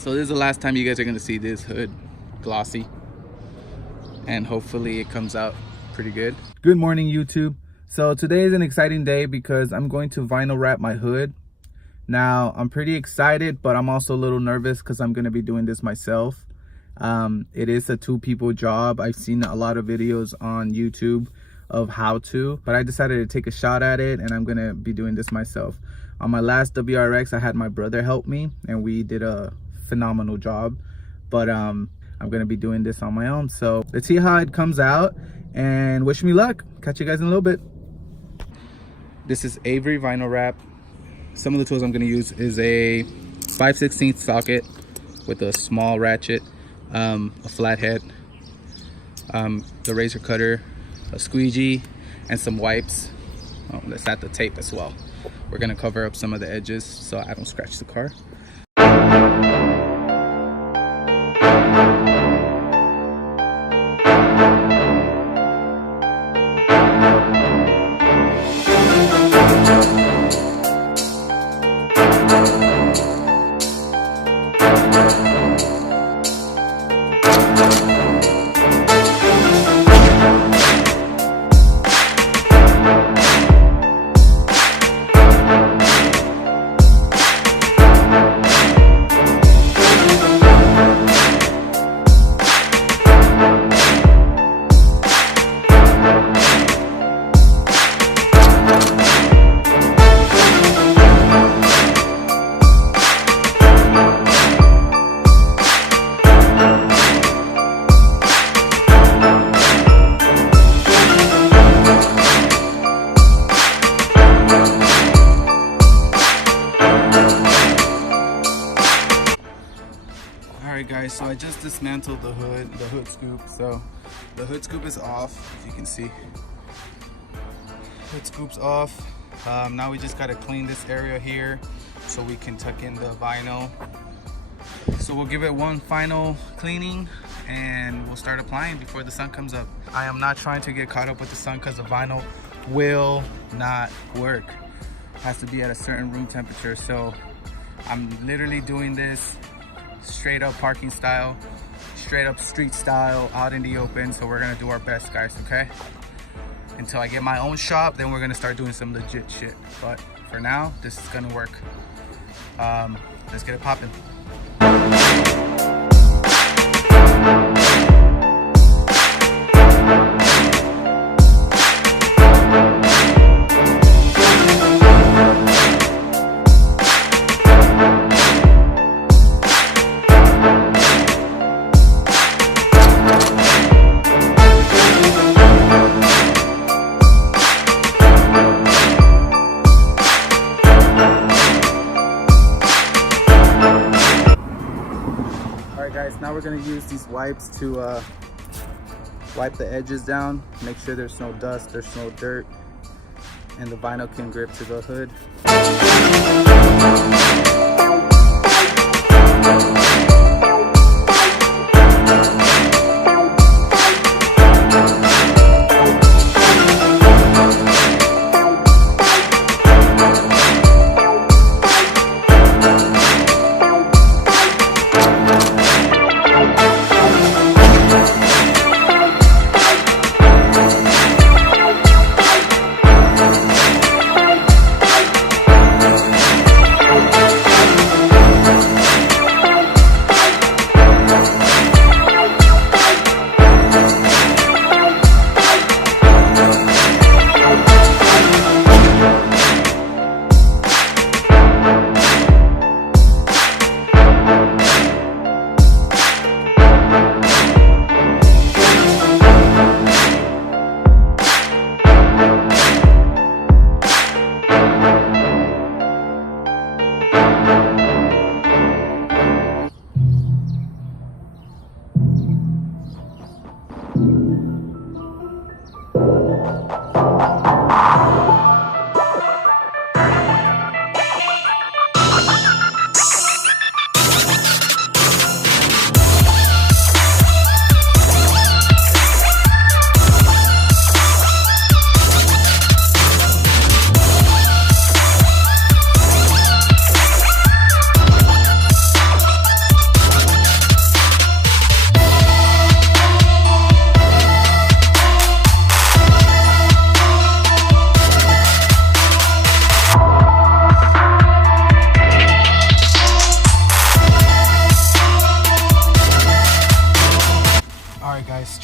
So this is the last time you guys are gonna see this hood glossy, and hopefully it comes out pretty good. Good morning, YouTube. So today is an exciting day because I'm going to vinyl wrap my hood. Now I'm pretty excited, but I'm also a little nervous because I'm gonna be doing this myself. It is a 2-people job. I've seen a lot of videos on YouTube of how to, but I decided to take a shot at it, and I'm gonna be doing this myself. On my last WRX, I had my brother help me, and we did a phenomenal job, but I'm gonna be doing this on my own. So let's see how it comes out, and wish me luck. Catch you guys in a little bit. This is Avery vinyl wrap. Some of the tools I'm gonna use is a 5/16 socket with a small ratchet, a flathead, the razor cutter, a squeegee, and some wipes. Oh, let's add the tape as well. We're gonna cover up some of the edges so I don't scratch the car. Alright guys, so I just dismantled the hood scoop. So the hood scoop is off, as you can see. Hood scoop's off. Now we just gotta clean this area here so we can tuck in the vinyl. So we'll give it one final cleaning and we'll start applying before the sun comes up. I am not trying to get caught up with the sun because the vinyl will not work. It has to be at a certain room temperature. So I'm literally doing this straight up parking style, straight up street style, out in the open. So we're gonna do our best, guys, okay? Until I get my own shop, then we're gonna start doing some legit shit. But for now, this is gonna work. Let's get it popping. Guys, now we're going to use these wipes to wipe the edges down, make sure there's no dust, there's no dirt, and the vinyl can grip to the hood.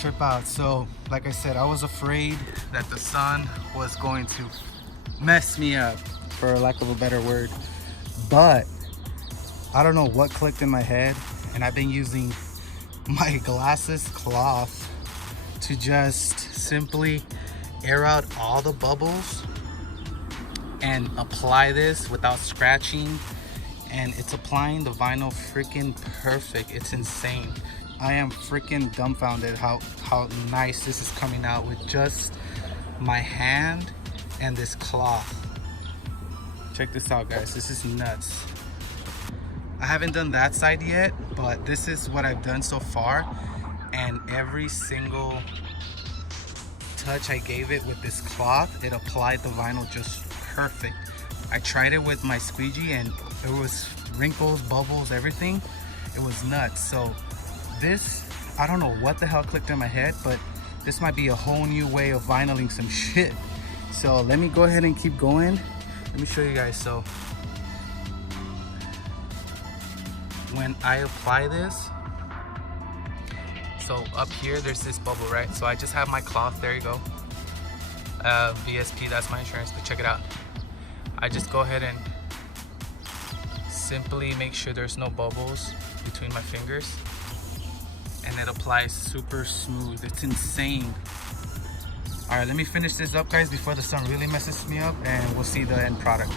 trip out. So like I said, I was afraid that the sun was going to mess me up, for lack of a better word, but I don't know what clicked in my head, and I've been using my glasses cloth to just simply air out all the bubbles and apply this without scratching, and it's applying the vinyl freaking perfect. It's insane. I am freaking dumbfounded how nice this is coming out with just my hand and this cloth. Check this out, guys. This is nuts. I haven't done that side yet, but this is what I've done so far, and every single touch I gave it with this cloth, it applied the vinyl just perfect. I tried it with my squeegee and it was wrinkles, bubbles, everything. It was nuts. So this, I don't know what the hell clicked in my head, but this might be a whole new way of vinyling some shit. So let me go ahead and keep going. Let me show you guys. So when I apply this, so up here there's this bubble, right? So I just have my cloth, there you go. VSP, that's my insurance, but check it out. I just go ahead and simply make sure there's no bubbles between my fingers, and it applies super smooth. It's insane. All right, let me finish this up, guys, before the sun really messes me up, and we'll see the end product.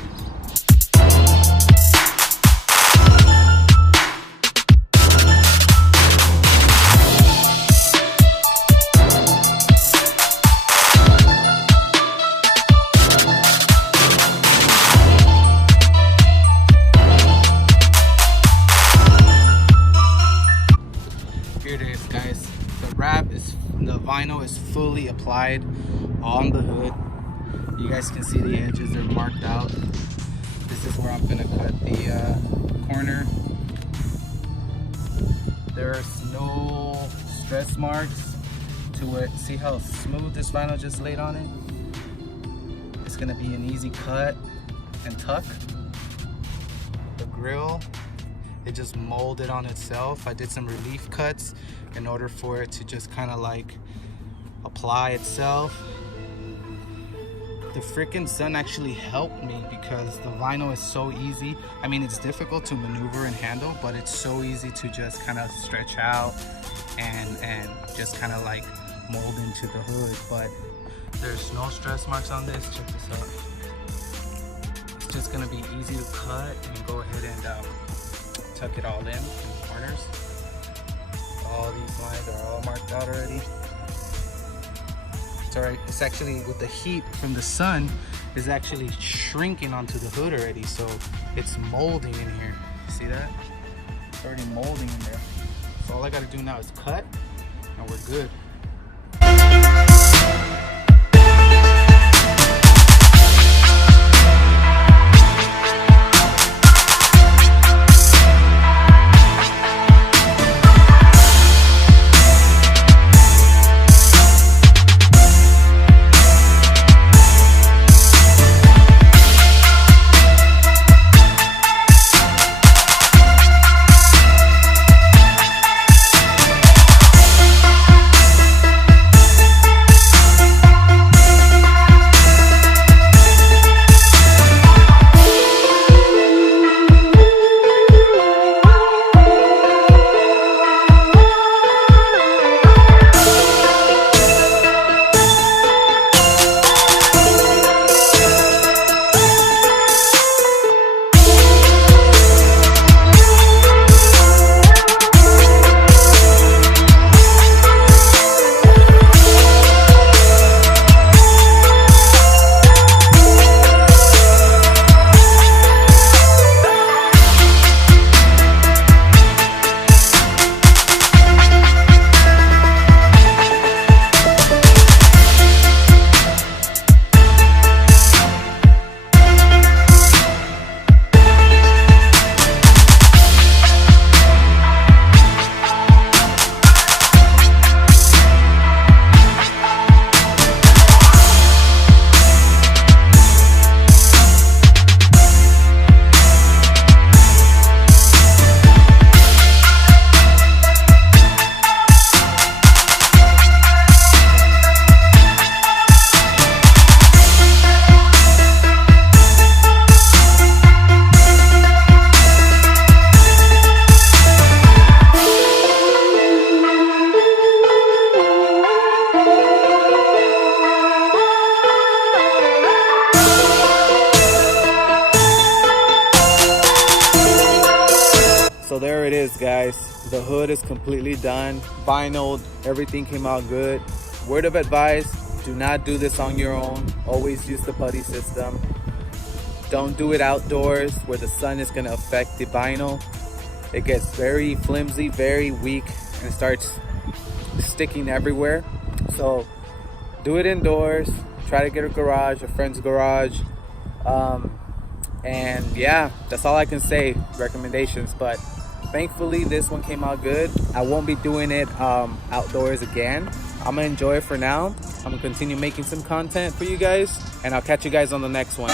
The vinyl is fully applied on the hood. You guys can see the edges are marked out. This is where I'm gonna cut the corner. There's no stress marks to it. See how smooth this vinyl just laid on it? It's gonna be an easy cut and tuck. The grill, it just molded on itself. I did some relief cuts in order for it to just kind of like apply itself. The freaking sun actually helped me because the vinyl is so easy. I mean, it's difficult to maneuver and handle, but it's so easy to just kind of stretch out and just kind of like mold into the hood. But there's no stress marks on this. Check this out. It's just gonna be easy to cut and go ahead and tuck it all in the corners. All these lines are all marked out already. It's alright. It's actually, with the heat from the sun, is actually shrinking onto the hood already, so it's molding in here. See that? It's already molding in there. So all I gotta do now is cut, and we're good. So there it is, guys. The hood is completely done, vinyl, everything came out good. Word of advice, do not do this on your own. Always use the buddy system. Don't do it outdoors where the sun is gonna affect the vinyl. It gets very flimsy, very weak, and starts sticking everywhere. So do it indoors. Try to get a garage, a friend's garage. And yeah, that's all I can say, recommendations. But thankfully this one came out good. I won't be doing it outdoors again. I'm gonna enjoy it for now. I'm gonna continue making some content for you guys, and I'll catch you guys on the next one.